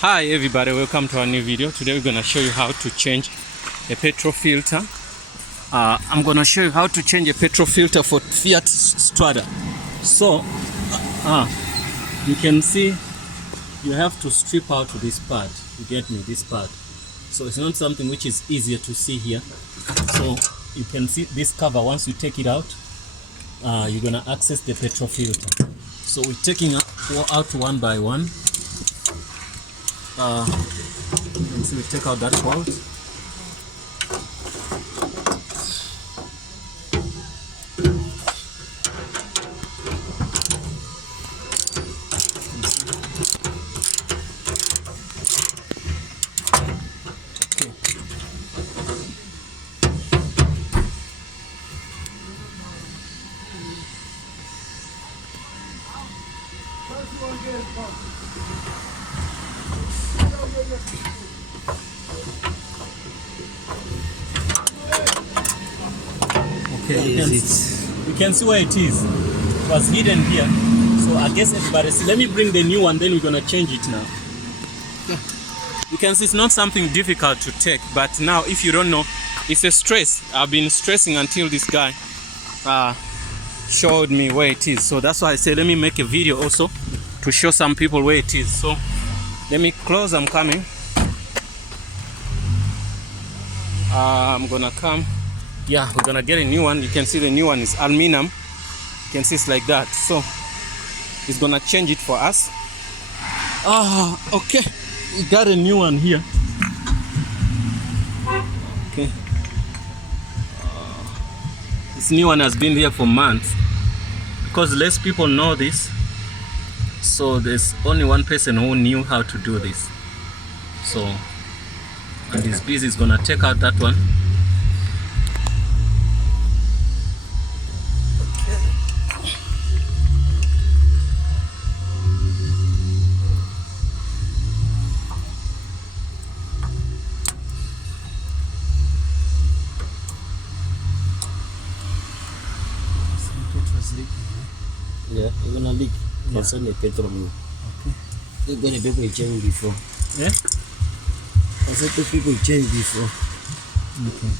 Hi everybody, welcome to our new video. Today we're gonna show you how to change a petrol filter. I'm gonna show you how to change a petrol filter for Fiat Strada. So you can see you have to strip out this part. You get me, this part. So it's not something which is easier to see here. So you can see this cover. Once you take it out, you're gonna access the petrol filter. So we're taking out one by one. You can see we take out that bolt. Okay, you can see where it is. It was hidden here. So I guess everybody see. Let me bring the new one, then we're gonna change it now. You can see it's not something difficult to take, but now if you don't know, it's a stress. I've been stressing until this guy showed me where it is. So that's why I said let me make a video also to show some people where it is. So let me close, I'm coming. I'm gonna come. Yeah, we're gonna get a new one. You can see the new one is aluminum. You can see it's like that. So it's gonna change it for us. Okay, we got a new one here. Okay, this new one has been here for months because less people know this. So there's only one person who knew how to do this. So, and he's busy. He's gonna take out that one. Yeah, you're gonna leak. Concern the petrol. Okay. You're gonna be able to change before. Yeah? I said to people change before. Okay.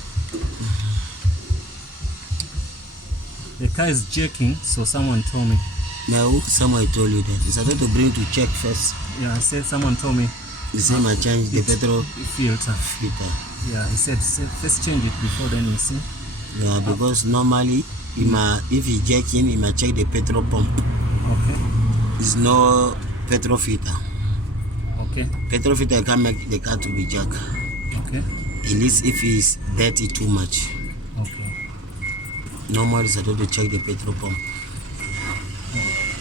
The car is jerking, so someone told me. Now, someone told you that. It's supposed to bring to check first. Yeah, I said someone told me. The same I change the petrol filter. Yeah, he said first change it before then you see. Yeah, because normally if he's jerking, he might check the petrol pump. Okay. There's no petrol filter. Okay. Petrol filter can make the car to be jack. Okay. At least if it's dirty too much. Okay. Normally it's supposed to check the petrol pump.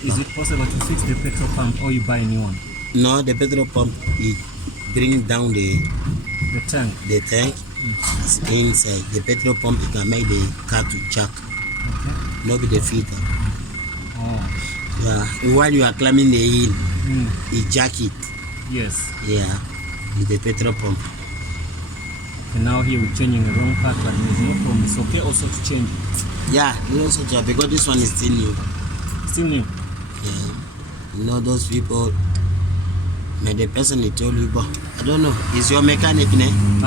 Is it possible to fix the petrol pump or you buy a new one? No, the petrol pump it brings down the tank. The tank is inside. The petrol pump it can make the car to jack. Okay. Not with the filter. Oh. Yeah. While you are climbing the hill, it jack it. Yes. Yeah. With the petrol pump. And now here we're changing the wrong part, but there's no problem. It's okay also to change it. Yeah, it also jack because this one is still new. Still new. Yeah. You know those people. The person he told you, but I don't know. Is your mechanic name?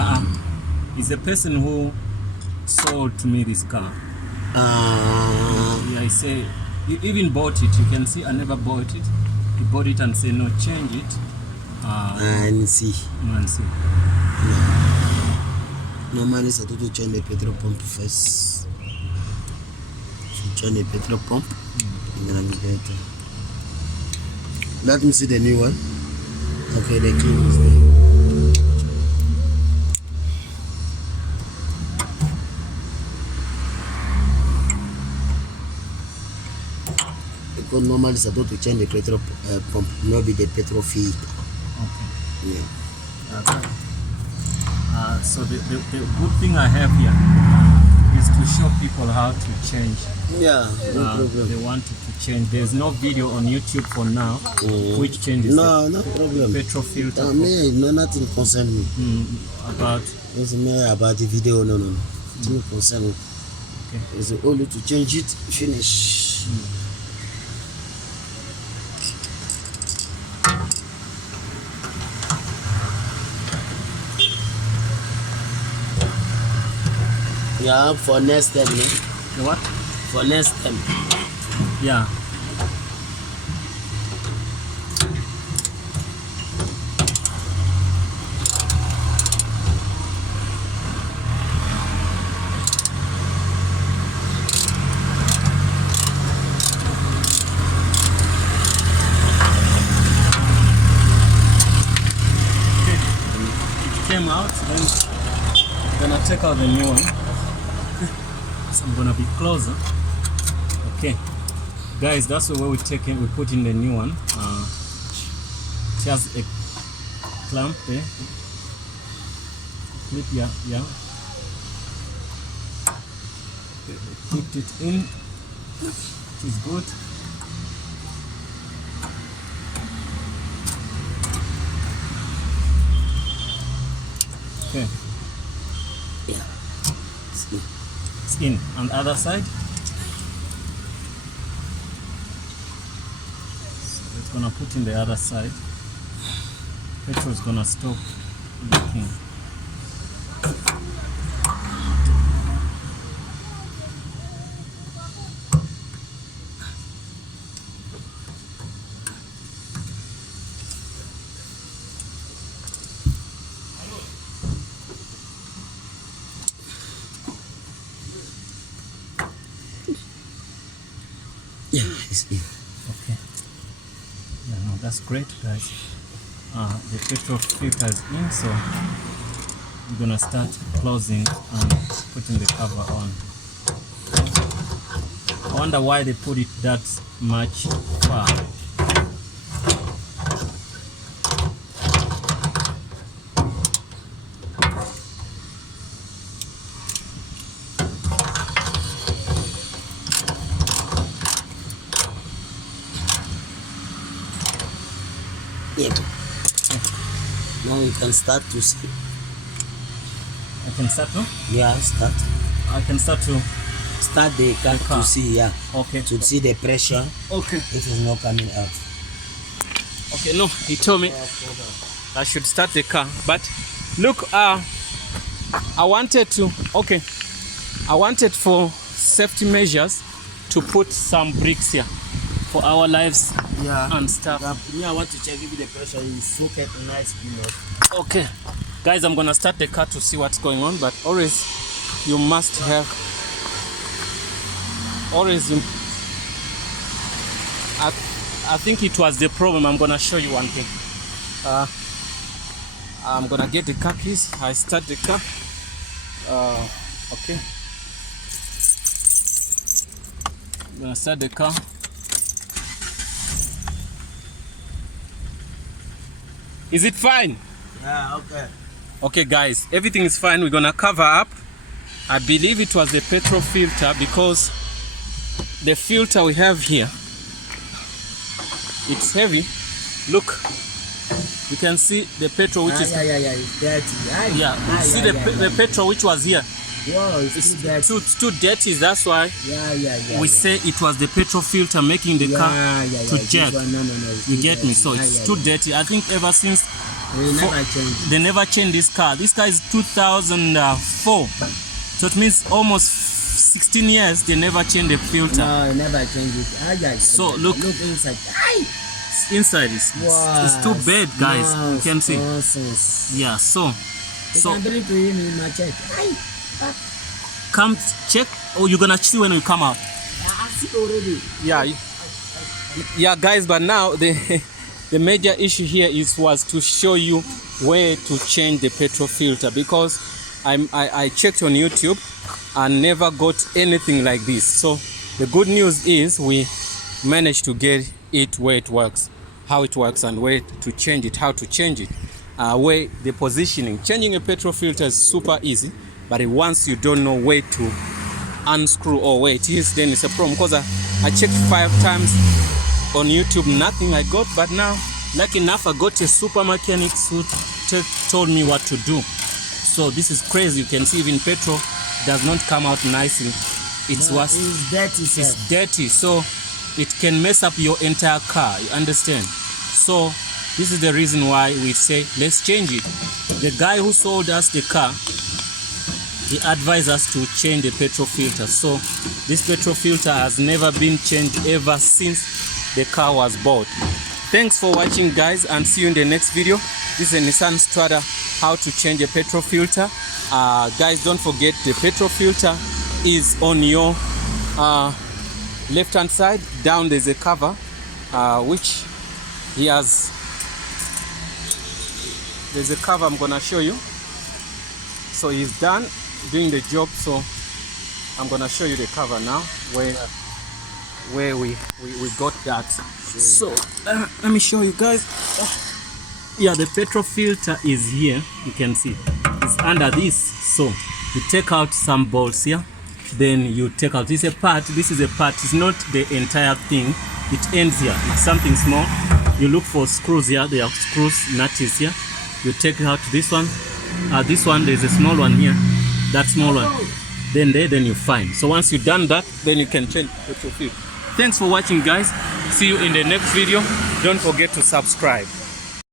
It's the person who sold to me this car. Yeah, I say you even bought it. You can see I never bought it. He bought it and say no, change it. And see. And see. No. Normally it's supposed to change the petrol pump first. So change the petrol pump. And then I'm better. Let me see the new one. Okay, the key is there. Because normally it's supposed to change the petrol pump, not be the petrol filter. Okay. Yeah. So the good thing I have here is to show people how to change. Yeah, no problem. They wanted to change. There's no video on YouTube for now which changes. No problem. Petrol filter. Nothing concern me. About. Doesn't matter about the video. No. Nothing concern me. Okay. It's only to change it. Finish. Yeah, for next time, no? The what? For next time. Yeah. Came out, then I'm gonna take out the new one. So I'm gonna be closer. Okay, guys, that's the way we put in the new one. It has a clamp there. Clip, yeah. Okay, put it in. It is good. Okay. Yeah. It's in. On the other side. So it's gonna put in the other side. Petrol is gonna stop leaking. Yeah, it's in. Okay. Yeah, no, that's great, guys. The petrol filter is in, so we're gonna start closing and putting the cover on. I wonder why they put it that much far. Yeah. Now you can start to see. I can start to? Yeah, start. I can start to. Start the car to see, yeah. Okay. To see the pressure. Okay. It is not coming out. Okay, no, he told me I should start the car. But look, I wanted for safety measures to put some bricks here for our lives, yeah, and stuff. Yeah, I want to check if the pressure is soaked nice enough. Okay, guys, I'm gonna start the car to see what's going on, but always you must have I think it was the problem. I'm gonna show you one thing. I'm gonna get the car keys. I start the car. Okay, I'm gonna start the car. Is it fine? Yeah, okay. Okay, guys, everything is fine. We're gonna cover up. I believe it was the petrol filter, because the filter we have here, it's heavy. Look, you can see the petrol which is it's dirty. see the petrol which was here. Wow, it's too dirty. That's why we say it was the petrol filter making the car to jerk. No, you get me? So it's too dirty. I think ever since they never changed this car. This car is 2004, so it means almost 16 years they never changed the filter. No, never changed it. So look inside. Inside it's too bad, guys. You can see. Yeah. So can bring to him in my check. Come check, or you're gonna see when we come out. I see already. Yeah, guys. But now the major issue here was to show you where to change the petrol filter, because I checked on YouTube and never got anything like this. So the good news is we managed to get it where it works, how it works, and where to change it, how to change it, where the positioning. Changing a petrol filter is super easy, but once you don't know where to unscrew or where it is, then it's a problem. Because I checked 5 times on YouTube, nothing I got. But now, lucky enough, I got a super mechanic who told me what to do. So this is crazy. You can see even petrol does not come out nicely. It's dirty. It's dirty, so it can mess up your entire car. You understand? So this is the reason why we say let's change it. The guy who sold us the car, he advised us to change the petrol filter. So this petrol filter has never been changed ever since the car was bought. Thanks for watching, guys, and see you in the next video. This is a Nissan Strada, how to change a petrol filter. Guys, don't forget the petrol filter is on your left hand side. Down there's a cover which he has. There's a cover I'm gonna show you. So he's done doing the job, so I'm gonna show you the cover now where we got that. So let me show you guys. Yeah, the petrol filter is here. You can see it's under this. So you take out some bolts here, then you take out this is a part. This is a part. It's not the entire thing. It ends here. It's something small. You look for screws here. There are screws, nuts here. You take out this one. This one, there's a small one here. That small one. Then you find. So once you've done that, then you can change petrol filter. Thanks for watching, guys. See you in the next video. Don't forget to subscribe.